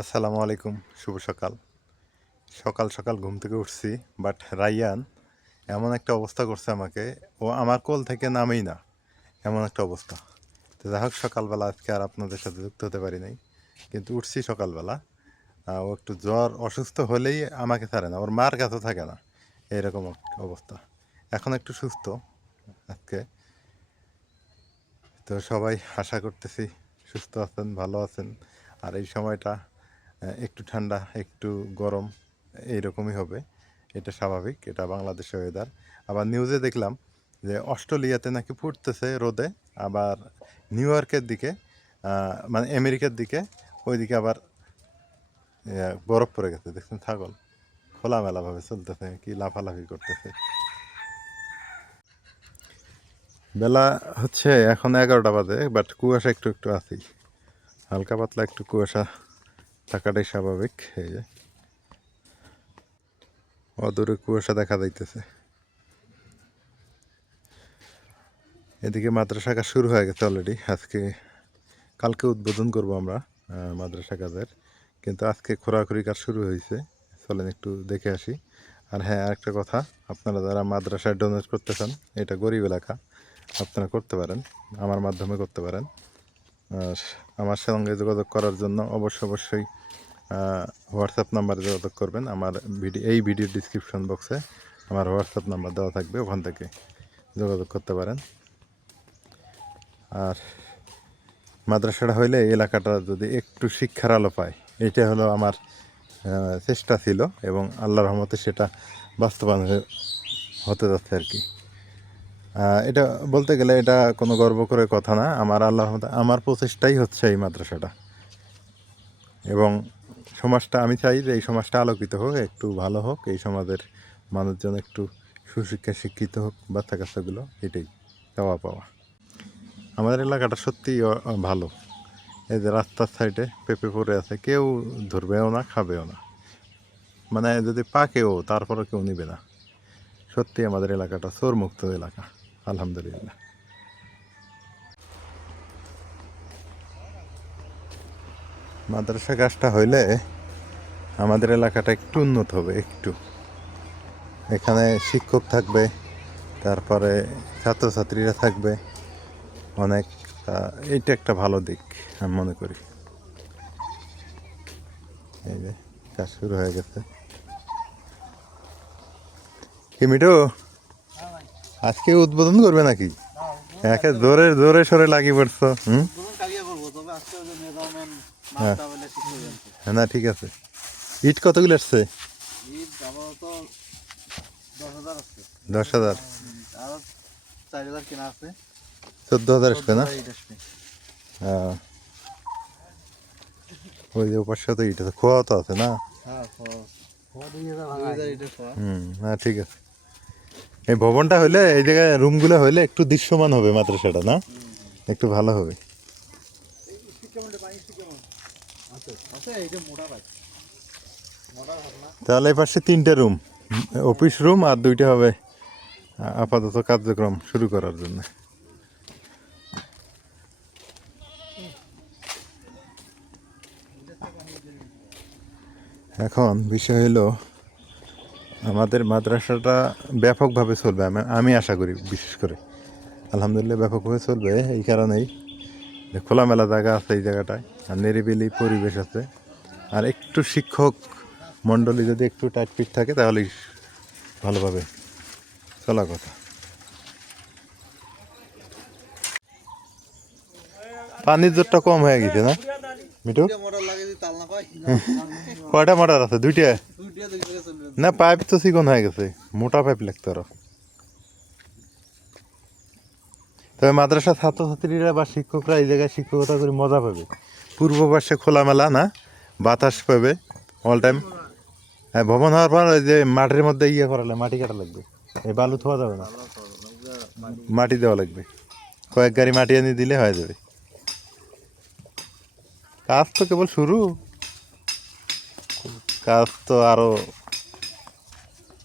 আসসালামু আলাইকুম, শুভ সকাল। সকাল সকাল ঘুম থেকে উঠছি, বাট রাইয়ান এমন একটা অবস্থা করছে আমাকে, ও আমার কোল থেকে নামেই না, এমন একটা অবস্থা। তো যাই হোক, সকালবেলা আজকে আর আপনাদের সাথে যুক্ত হতে পারি নাই, কিন্তু উঠছি সকালবেলা। ও একটু জ্বর অসুস্থ হলেই আমাকে ছাড়ে না, ওর মার কাছে থাকে না, এইরকম অবস্থা। এখন একটু সুস্থ আজকে। তো সবাই আশা করতেছি সুস্থ আছেন, ভালো আছেন। আর এই সময়টা একটু ঠান্ডা একটু গরম এইরকমই হবে, এটা স্বাভাবিক, এটা বাংলাদেশের ওয়েদার। আবার নিউজে দেখলাম যে অস্ট্রেলিয়াতে নাকি পড়তেছে রোদে, আবার নিউ ইয়র্কের দিকে মানে আমেরিকার দিকে ওইদিকে আবার বরফ পড়ে গেছে। দেখছেন, ছাগল খোলামেলাভাবে চলতেছে, কি লাফালাফি করতেছে। বেলা হচ্ছে এখন 11টা বাজে, বাট কুয়াশা একটু একটু আছেই, হালকা পাতলা একটু কুয়াশা থাকাটাই স্বাভাবিক। এই যে অদূরে কুয়াশা দেখা যাইতেছে। এদিকে মাদ্রাসা কাজ শুরু হয়ে গেছে অলরেডি। কালকে উদ্বোধন করব আমরা মাদ্রাসা কাজের, কিন্তু আজকে খোরাখুরি কাজ শুরু হয়েছে। চলেন একটু দেখে আসি। আর হ্যাঁ, আরেকটা কথা, আপনারা যারা মাদ্রাসায় ডোনেট করতে চান, এটা গরিব এলাকা, আপনারা করতে পারেন, আমার মাধ্যমে করতে পারেন। আর আমার সঙ্গে যোগাযোগ করার জন্য অবশ্যই হোয়াটসঅ্যাপ নাম্বারে যোগাযোগ করবেন। আমার এই ভিডিওর ডিসক্রিপশন বক্সে আমার হোয়াটসঅ্যাপ নাম্বার দেওয়া থাকবে, ওখান থেকে যোগাযোগ করতে পারেন। আর মাদ্রাসাটা হইলে এলাকাটা যদি একটু শিক্ষার আলো পায়, এটা হলো আমার চেষ্টা ছিল, এবং আল্লাহর রহমতে সেটা বাস্তবায়ন হতে যাচ্ছে আর কি। এটা বলতে গেলে এটা কোনো গর্ব করে কথা না, আমার আল্লাহর রহমতে আমার প্রচেষ্টাই হচ্ছে এই মাদ্রাসাটা। এবং সমাজটা, আমি চাই যে এই সমাজটা আলোকিত হোক, একটু ভালো হোক, এই সমাজের মানুষজন একটু শিক্ষিত হোক, বাচ্চা কাচ্চাগুলো, এটাই চাওয়া পাওয়া। আমাদের এলাকাটা সত্যিই ভালো। এই যে রাস্তার সাইডে পেঁপে পড়ে আছে, কেউ ধরবেও না, খাবেও না, মানে যদি পাকেও তারপরে কেউ নিবে না। সত্যি আমাদের এলাকাটা চোরমুক্ত এলাকা, আলহামদুলিল্লাহ। মাদ্রাসা কাজটা হইলে আমাদের এলাকাটা একটু উন্নত হবে, একটু। এখানে শিক্ষক থাকবে, তারপরে ছাত্রছাত্রীরা থাকবে অনেক। এইটা একটা ভালো দিক আমি মনে করি। এই যে কাজ শুরু হয়ে গেছে। কি মিঠু, আজকে উদ্বোধন করবে নাকি? একে জোরে জোরে সরে লাগিয়ে পড়ছো। হ্যাঁ, না ঠিক আছে। ইট কতগুলো আসছে? 10,000। 14,000 আসবে না? হ্যাঁ, ওই যে ওপাশে তো ইট আছে, খোয়া তো আছে না? হ্যাঁ ঠিক আছে। এই ভবনটা হইলে, এই জায়গায় রুমগুলো হইলে একটু দৃশ্যমান হবে মাদ্রাসাটা, না একটু ভালো হবে। তাহলে এই পাশে 3টে রুম, অফিস রুম, আর 2টা হবে আপাতত কার্যক্রম শুরু করার জন্য। এখন বিষয় হলো, আমাদের মাদ্রাসাটা ব্যাপকভাবে চলবে, আমি আশা করি, বিশেষ করে আলহামদুলিল্লাহ ব্যাপকভাবে চলবে। এই কারণেই খোলামেলা জায়গা আছে এই জায়গাটায়, আর নিরিবিলি পরিবেশ আছে। আর একটু শিক্ষক মণ্ডলী যদি একটু টাইট ফিট থাকে, তাহলেই ভালোভাবে চলা কথা। পানির জোরটা কম হয়ে গেছে না মিঠু? কয়টা মোটর আছে? 2টা না, পাইপ তো চিকন হয়ে গেছে, মোটা পাইপ লাগতো আরো। তবে মাদ্রাসা ছাত্রছাত্রীরা বা শিক্ষকরা এই জায়গায় শিক্ষকতা করে মজা পাবে। পূর্ব পাশে খোলামেলা, না বাতাস পাবে অল টাইম। হ্যাঁ, ভবন হওয়ার পর ওই যে মাটির মধ্যে করালে মাটি কাটা লাগবে, এই বালু থোয়া যাবে না, মাটি দেওয়া লাগবে। কয়েক গাড়ি মাটি এনে দিলে হয়ে যাবে। কাজ তো কেবল শুরু, কাজ তো আরো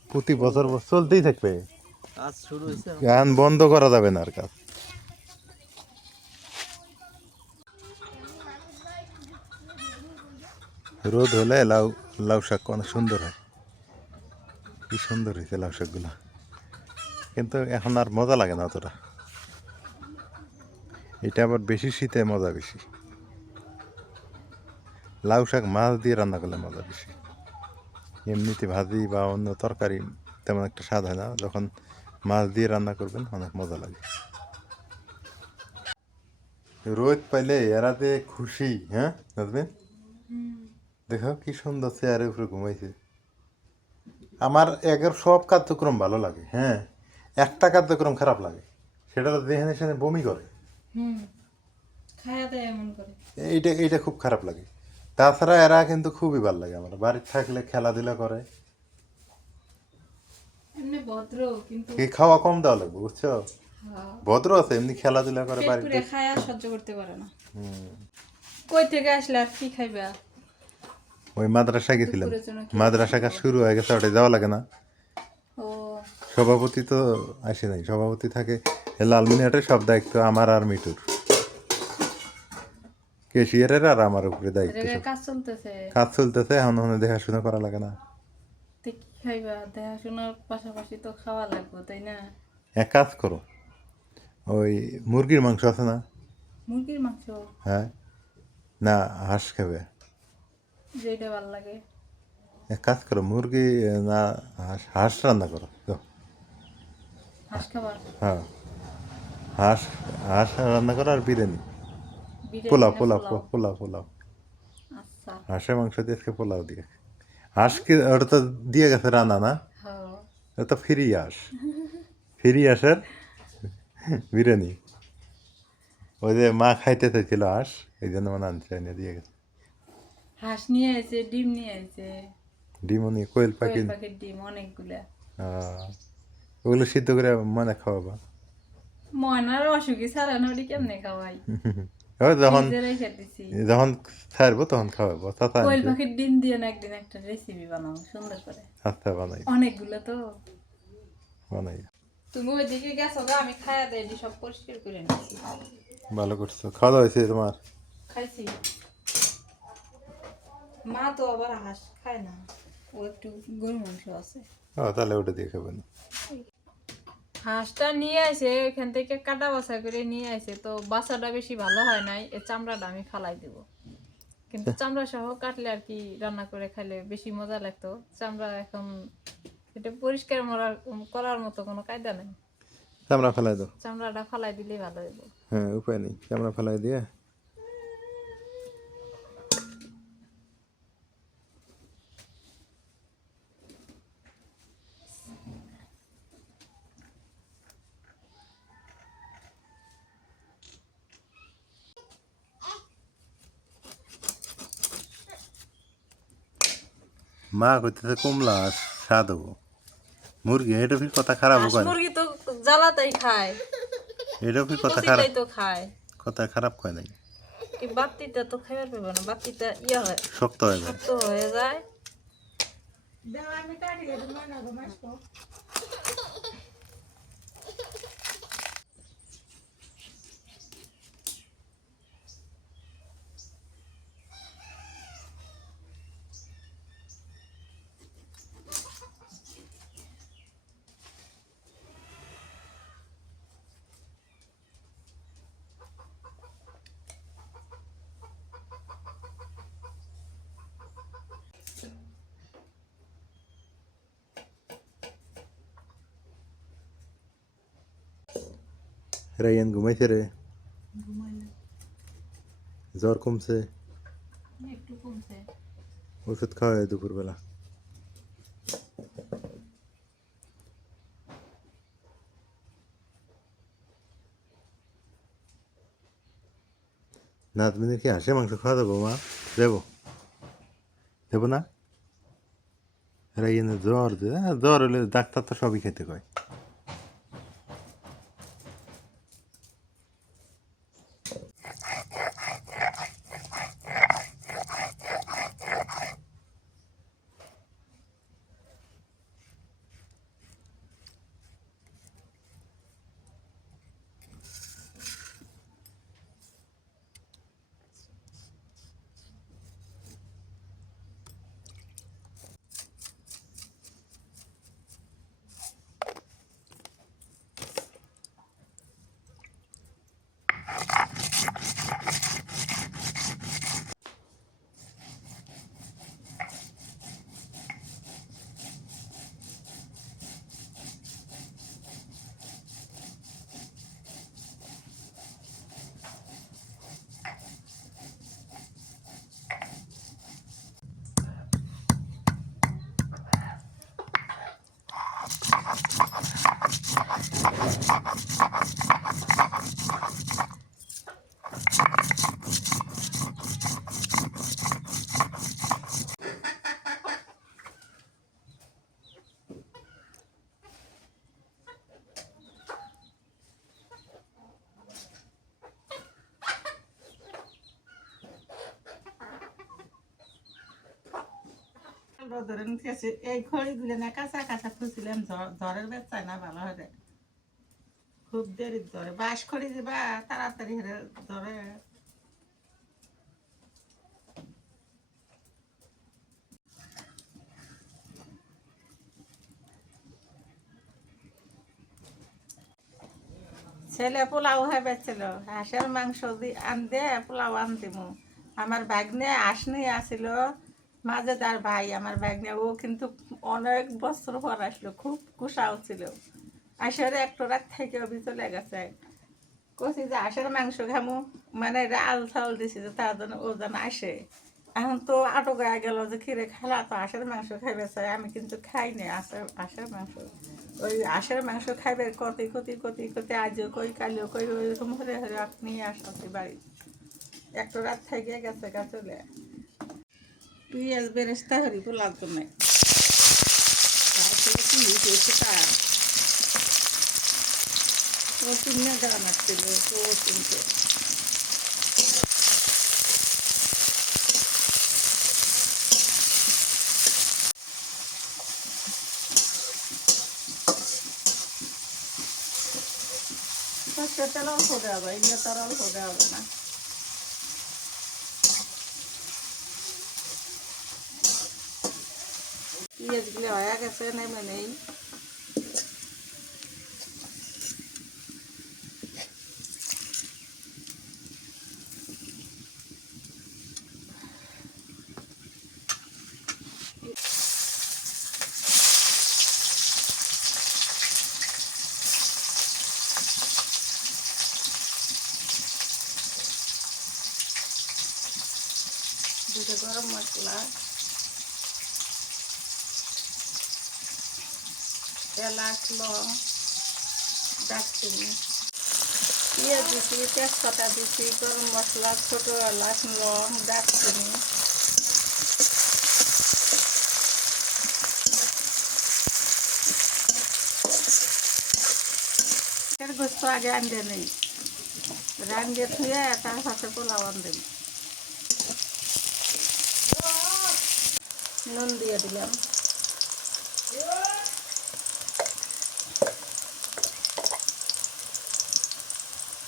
প্রতি বছর চলতেই থাকবে, গান বন্ধ করা যাবে না আর কাজ। রোদ হলে লাউ লাউ শাক অনেক সুন্দর হয়। কি সুন্দর হয়েছে লাউ শাকগুলো, কিন্তু এখন আর মজা লাগে না অতটা। এটা আবার বেশি শীতে মজা বেশি। লাউ শাক মাছ দিয়ে রান্না করলে মজা বেশি। এমনিতে ভাজি বা অন্য তরকারি তেমন একটা স্বাদ হয় না, যখন মাছ দিয়ে রান্না করবেন অনেক মজা লাগে। রোদ পাইলে এরা যে খুশি, হ্যাঁ নাজমিন, দেখো কি সুন্দর চেয়ারের উপরে ঘুমাইছে। আমার একের সব কার্যক্রম ভালো লাগে, হ্যাঁ একটা কার্যক্রম খারাপ লাগে, সেটা তো যেখানে সেখানে বমি করে। এইটা এইটা খুব খারাপ লাগে। তাছাড়া এরা কিন্তু খুবই ভালো লাগে আমার, বাড়িতে থাকলে খেলাধুলা করে। কি খাওয়া কম দেওয়া লাগবে বুঝছো, ভদ্র আছে এমনি খেলাধুলা করে বাড়িতে। খায় আর সহ্য করতে পারে না। কই থেকে আসলে আর কি খাইবা? ওই মাদ্রাসা গেছিলাম, দুপুরের জন্য কি মাদ্রাসা কাজ শুরু হয়ে গেছে, ওটাই যাওয়া লাগে না। ও সভাপতি তো আসে নাই, সভাপতি থাকে লালমিনহাটে, সব দায়িত্ব আমার আর মিটুর, কেশিয়ারের আর আমার উপরে দায়িত্ব সব। কাজ চলতেছে, কাজ চলতেছে, এখন ওখানে দেখাশোনা করা লাগে না। তো কি খাইবা? দেখাশোনার পাশাপাশি তো খাওয়া লাগবে, তাই না? এক কাজ করো, ওই মুরগির মাংস আছে না? মুরগির মাংস হ্যাঁ, না হাঁস খাবে? যেটা ভালো লাগে। এক কাজ করো, মুরগি না হাঁস, হাঁস রান্না করো তো। হাঁস খাবার, হ্যাঁ, হাঁস, হাঁস রান্না করো আর বিরিয়ানি, বিরিয়ানি পোলাও না পোলাও পোলাও? পোলাও পোলাও, আচ্ছা, হাঁসের মাংস দিয়ে আজকে পোলাও দিয়ে। হাঁস কি ওটা তো দিয়ে গেছে রান্না না, হ্যাঁ। ওটা তো ফ্রি হাঁস, ফ্রি হাঁসের বিরিয়ানি। ওই যে মা খাইতে চাইছিল হাঁস, এই জন্য মানে আনছে, এনে দিয়ে গেছে। হাঁস নিয়ে আইছে, ডিম নিয়ে আইছে, ডিমনি কোয়েল পাখি, কোয়েল পাখির ডিম অনেকগুলা। ওগুলো সিদ্ধ করে মানে খাওয়াবা। ময়নার অসুখী ছাড়া না, ওটি কেমনে খাওয়াই? ও যখন ফ্রিজে রেখে দিছি। যখন ছাড়বো তখন খাওয়াবো, চাচা কোয়েল আনছে। পাখির ডিম দিয়ে না একদিন একটা রেসিপি বানাও সুন্দর করে। আচ্ছা বানাই, অনেকগুলো তো। বানাই। তুমি ওইদিকে গেছো গা, আমি খাইয়া দেয় সব পরিষ্কার করে নিচ্ছি। ভালো করছো, খাওয়া দাওয়া হয়েছে তোমার? খাইছি। মা তো আবার হাঁস খায় না, ও একটু গরু মাংস আছে। ও তাহলে ওটা দিয়ে খাবে না। হাঁসটা নিয়ে আসে ওইখান থেকে কাটা বাছা করে নিয়ে আসে, তো বাছাটা বেশি ভালো হয় নাই, এর চামড়াটা আমি ফালাই দিব। কিন্তু চামড়া সহ কাটলে আর কি রান্না করে খাইলে বেশি মজা লাগতো। চামড়া এখন এটা পরিষ্কার করার মতো কোনো কায়দা নেই। চামড়া ফেলাই দাও। চামড়াটা ফালাই দিলেই ভালো হইব। হ্যাঁ উপায় নেই, চামড়া ফেলাই দিয়ে। মা কইতেছে কমলা স্বাদ হবো, মুরগি এটা ফির কথা খারাপ হাঁস কয় না, মুরগি তো জ্বালাতাই খায়, এটা ফির কথা খারাপ, কচিটাই তো খায়। কথা খারাপ কয় নাই, এই বাতিটা তো খাইবার পাবো না, বাতিটা ইয়া হয়, শক্ত হয়ে যায়। শক্ত হয়ে যায়। রাইয়ান ঘুমাইছে রে? জ্বর কমছে? একটু কমছে। ওষুধ খাওয়ায় দুপুরবেলা? নাতমিনের কি হাঁসের মাংস খাওয়া দেবো মা? দেবো, দেবো না? রাইয়ানের জ্বর, জ্বর হলে ডাক্তার তো সবই খেতে কয়। ধরে নিতেছি এই খড়িগুলো না কাঁচা কাঁচা খুঁজছিলাম ঝড়ের বেচায় না ভালো হবে খুব দেরি ধরে বাঁশ খড়ি দিবা তাড়াতাড়ি ধরে ছেলে পোলাও হয়ে বেচছিল হাঁসের মাংস আনতে পোলাও আনতিমু আমার ভাগ্নে আসনি আসিল মাঝে তার ভাই আমার ভাগ্নে ও কিন্তু অনেক বছর পর আসলো খুব কুশাও ছিল আসরে একটু রাত থেকে অভি চলে গেছে কছি যে হাঁসের মাংস খামু মানে আল চাউল দিছি যে তার জন্য ও যেন আসে এখন তো আটো গায়ে গেল যে খিরে খেলা তো হাঁসের মাংস খাইবে চাই আমি কিন্তু খাই না হাঁসের মাংস ওই হাঁসের মাংস খাইবে কতি আজও কই কালিও কই ওইরকম হরে হরে আপনি আসতে বাড়ি একটু রাত থেকে গেছে গা চলে পিঁয়াজ বেরেস্তা হরি তো লাগতো না তারপরে কি হয়েছে তার ও চিনে দেওয়া নাচ্ছিল ও চিনতে সরষের তেল অল্প দেওয়া যায় এগুলো তার অল্প দেওয়া হবে না পেঁয়াজগুলো হয়ে গেছে নেমে নেই দুটো গরম মশলা এলাচ লং দারচিনি পেঁয়াজ দিছি তেজপাতা দিছি গরম মশলা ছোটো এলাচ লং দারচিনি গোস্ত আগে আনতে নেই রান্ধিয়ে ধুয়ে তার সাথে পোলাও আনতে নুন দিয়ে দিলাম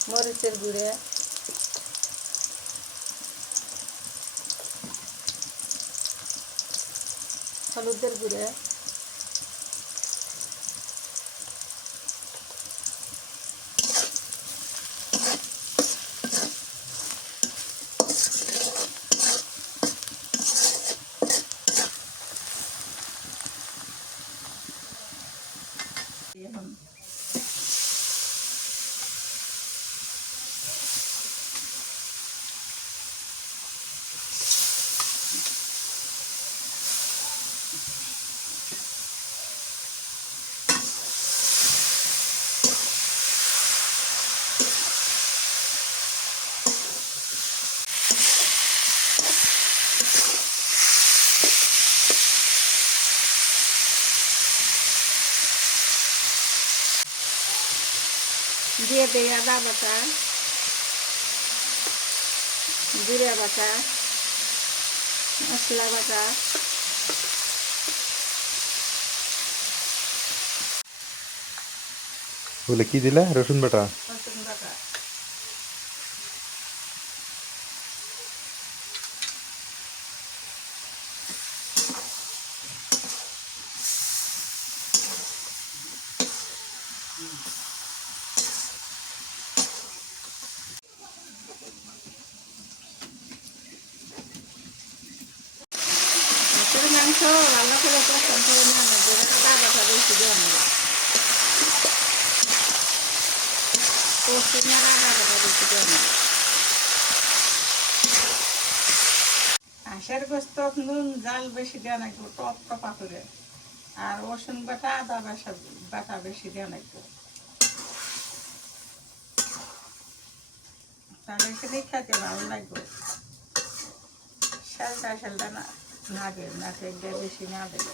মরিচের গুঁড়ে হলুদের গুঁড়ে এখন দিয়ে দিই আদা বাটা জিরা বাটা মশলা বাটা বলে কি দিলা রসুন বাটা রসুন বাটা মাছের মাংস ভালো করে পছন্দ করে না যেটা আদা বাটা বেশি দেওয়া নেবে রসুন আর আদা বাটা বেশি দেওয়া নেবে হাঁসের গোস্ত নুন জাল বেশি দেওয়া নাকি টপ টপা করে আর রসুন বাটা আদা বাটা বেশি দেওয়া নাকি তাহলে এখানেই খেতে ভালো লাগবে। শালটা না না খেলে বেশি না দেবে।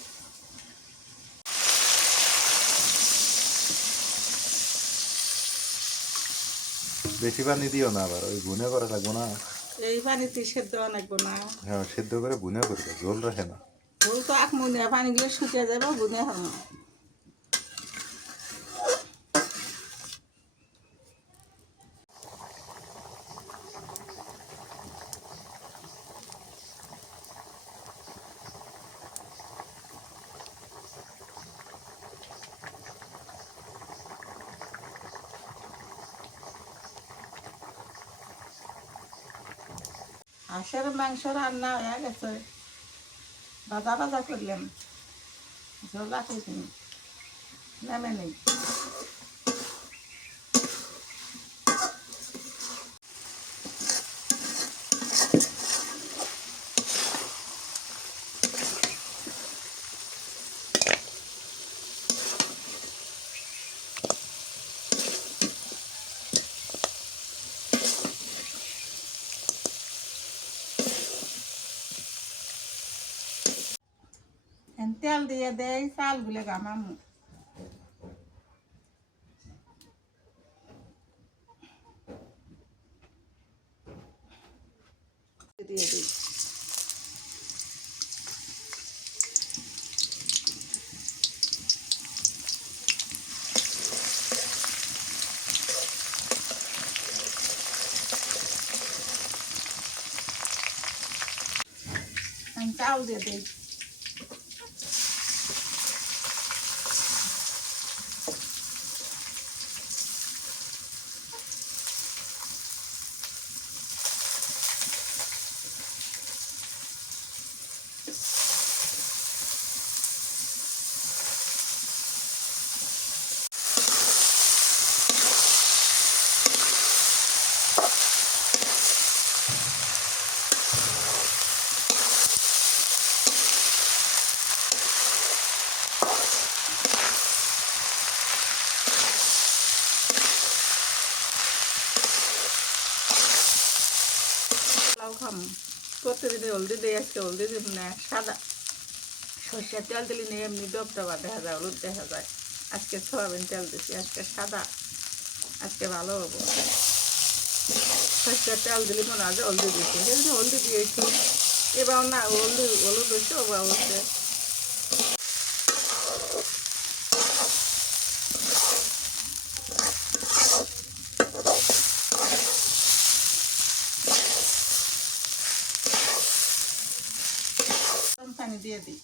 বেশি পানি দিও না, আবার ওই ভুনে করা লাগবো না। এই পানিতে সেদ্ধ অনেকবো না, হ্যাঁ, সিদ্ধ করে ভুনে করবে, ঝোল রাখে না। ঝোল তো এক মনে পানিগুলো শুকিয়ে যাবে, বুনে হবে। হাঁসের মাংস রান্না হয়ে গেছে, ভাজা করলাম, ঝোল রাখিস নামে নেই। তেল দিয়ে দেয়, চালগুলো গামামু দিয়ে দিই। চাল দিয়ে দিই। লাউ খাম, প্রতিদিন হলদি দিয়ে, আজকে হলদি দিব না, সাদা সর্ষের তেল দিলে নিয়ে এমনি ডবডবা দেখা যায়, হলুদ দেখা যায়। আজকে সয়াবিন তেল দিচ্ছি, আজকে সাদা, আজকে ভালো হবো। সর্ষের তেল দিলে মনে হয় যে হলদি দিচ্ছি, সেদিন হলদি দিয়েছি, এবার না হলুদ হচ্ছে, ওবার হচ্ছে। পানি দিয়ে দিই।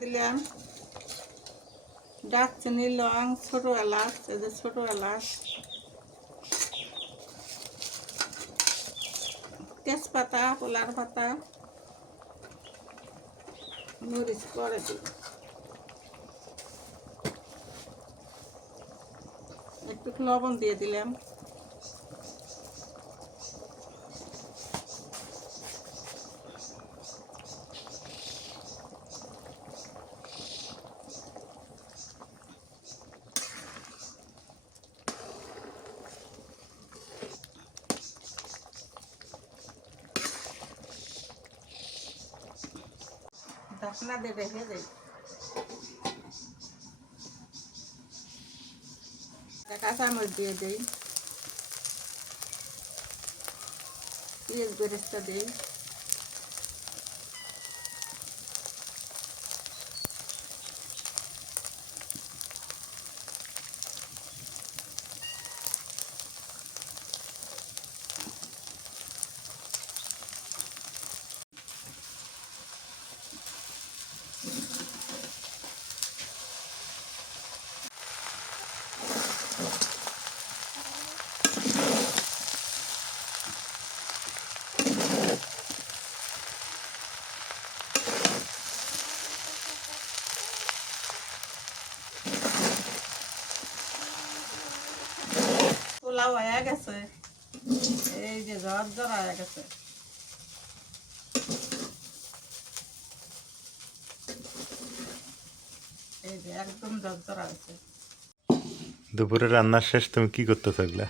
দিলাম দারচিনি, লং, ছোট এলাচ, এই যে ছোট এলাচ, তেজপাতা, পোলার পাতা, মরিচ পরে দিই, একটু লবণ দিয়ে দিলাম। ঢাকনা দিয়ে রেখে দিই। কাঁচামরিচ দিয়ে দিই, পেঁয়াজ বেরেস্তা দিই, এই যে ঝরঝর হয়ে গেছে। এই যে একদম ঝরঝর হয়েছে। দুপুরে রান্না শেষ, তুমি কি করতেছো এগুলা?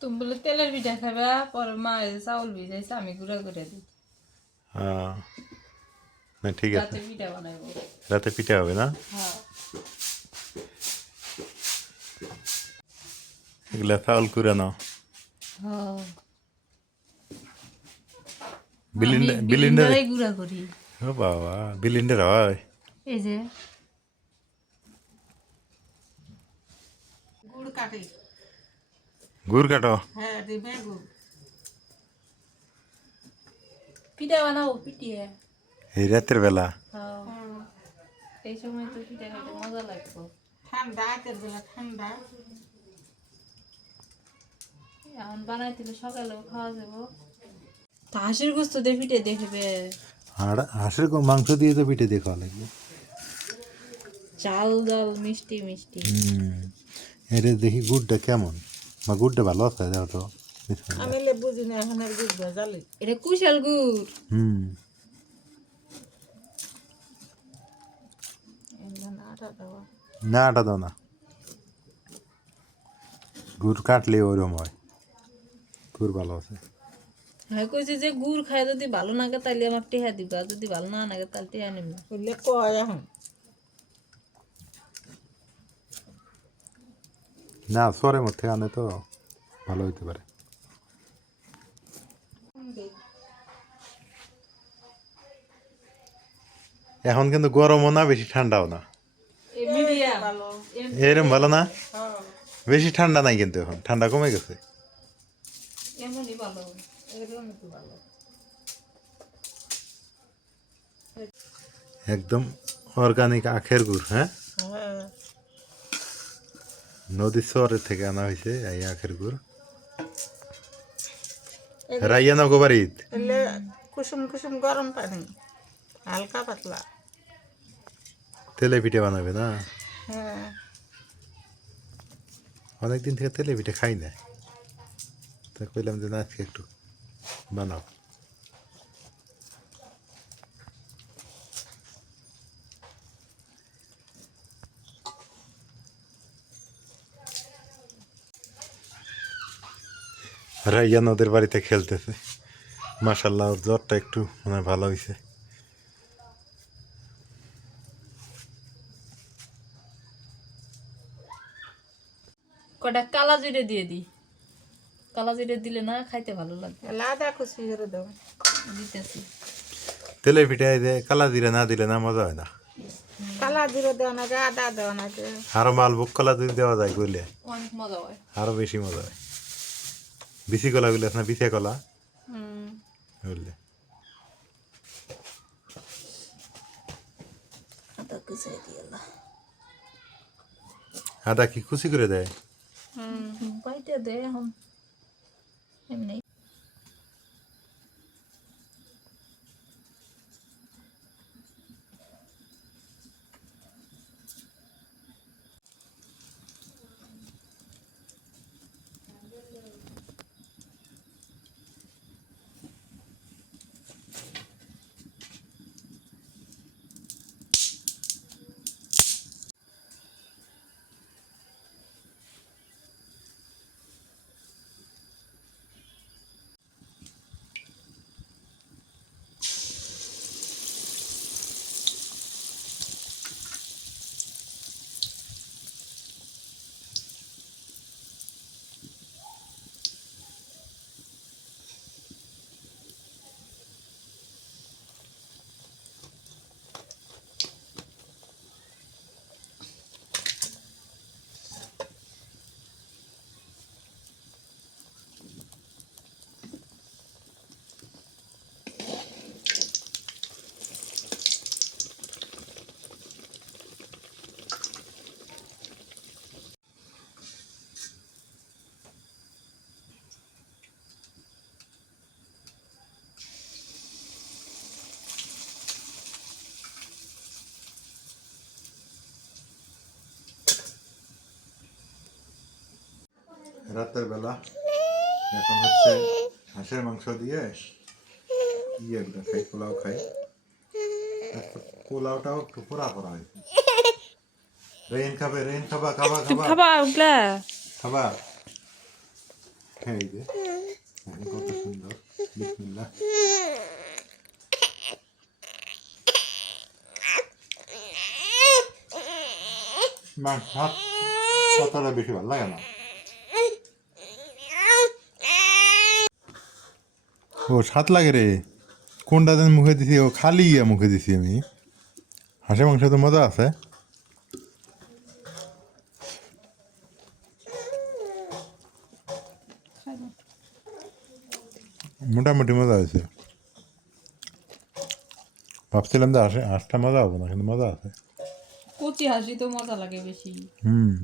তুমি বলে তেলের পিঠা খাবা, পরে মা এই যে চাউল ভিজাইছে আমি গুঁড়া করে দিই, আহ, না ঠিক আছে, রাতে পিঠা বানাইবো। রাতে পিঠা হবে না? হ্যাঁ এগুলা চাউল কুড়ে নাও। হ্যাঁ বিলিন্ডার বিলিন্ডারে বিলিন্ডারে গুঁড়া করি। ও বাবা, বিলিন্ডার হয়? এই যে গুড় কাটি। গুড় কাটো? হ্যাঁ ডিমে গুড়। পিঠা বানাবো, পিঠিয়ে। এই রাতের বেলা? হ্যাঁ এই সময় তো পিঠা খেতে মজা লাগবে। ঠান্ডা, রাতের বেলা ঠান্ডা। এখন বানাইতে সকালেও খাওয়া যাবো। হাঁসের গোস্ত দিয়ে পিঠে দেখবে, আর হাঁসের মাংস দিয়ে তো পিঠে দিয়ে খাওয়া লাগবে। চাল ডাল মিষ্টি মিষ্টি। এটা দেখি গুড়টা কেমন, বা গুড়টা ভালো আছে দেখো তো। বিসমিল্লাহ। আমি বুঝি না এখন আর গুড় ভেজালি। এটা কুশাল গুড়। হুম, আটা দেওয়া। না আটা দাও না, গুড় কাটলে ওরকম হয়। গুড় ভালো আছে। হ্যাঁ কইছে যে গুড় খায় যদি ভালো না লাগে তাহলে আমার টেহা দিবা, যদি ভালো না লাগে তাহলে টেহা নিব না। বললে কয় এখন না সরের মধ্যে আনে তো ভালো হইতে পারে। এখন কিন্তু গরমও না বেশি ঠান্ডাও না, এই মিডিয়াম ভালো। এরকম ভালো না, হ্যাঁ বেশি ঠান্ডা নাই কিন্তু, এখন ঠান্ডা কমে গেছে। এমনই ভালো। এরকম একটু ভালো। একদম অর্গানিক আখের গুড়। হ্যাঁ, হ্যাঁ নদীর শহরের থেকে আনা হয়েছে এই আখের গুড়। রাইয়া নগবাড়িত এলে কুসুম কুসুম গরম পানি, হালকা পাতলা। তেলে পিঠে বানাবে না? হ্যাঁ অনেকদিন থেকে তেলে পিঠে খাই না, তা কইলাম যে না আজকে একটু বানাও। রাইয়া নদের বাড়িতে খেলতেছে, মাশাল্লাহ ওর জ্বরটা একটু মনে হয় ভালো হয়েছে। কটা কালা জিরে দিয়ে দিই, কালা জিরে দিলে না খাইতে ভালো লাগবে। আদা কুচি করে দেবো। দিতেছি। তেলে পিঠে কালা জিরা না দিলে না মজা হয় না। কালা জিরে দেওয়া না গে, আদা দেওয়া না গে। আরো মালভোগ কলা যদি দেওয়া যায় কইলে অনেক মজা হয়। আরো বেশি মজা হয়। বিসি কলা গুলো আছে না, বিছে কলা হুম বুঝলে। আদা কুচাই দিয়ে দাও। আদা কি কুচি করে দেয়? পাইতে দে এখন এমনি। রাতের বেলা এখন হচ্ছে হাঁসের মাংস দিয়ে একটা খাই, পোলাও খাই। আজকে পোলাওটাও একটু পোড়া পোড়া হয়েছে। রেন খাবে, রেন খাবা, খাবা খাবা খাবা ওগুলা খাবা। এই যে কত সুন্দর, বিসমিল্লাহ। মাংস ভাত কতটা বেশি ভালো লাগে না। ও স্বাদ লাগে রে, কোনটা যেন মুখে দিছি, ও খালি মুখে দিছি আমি। হাঁসের মাংস তো মজা আছে। মোটামুটি মজা হয়েছে। ভাবছিলাম যে হাঁসটা মজা হবে না, কিন্তু মজা আছে। কচি হাসি তো মজা লাগে বেশি। হুম।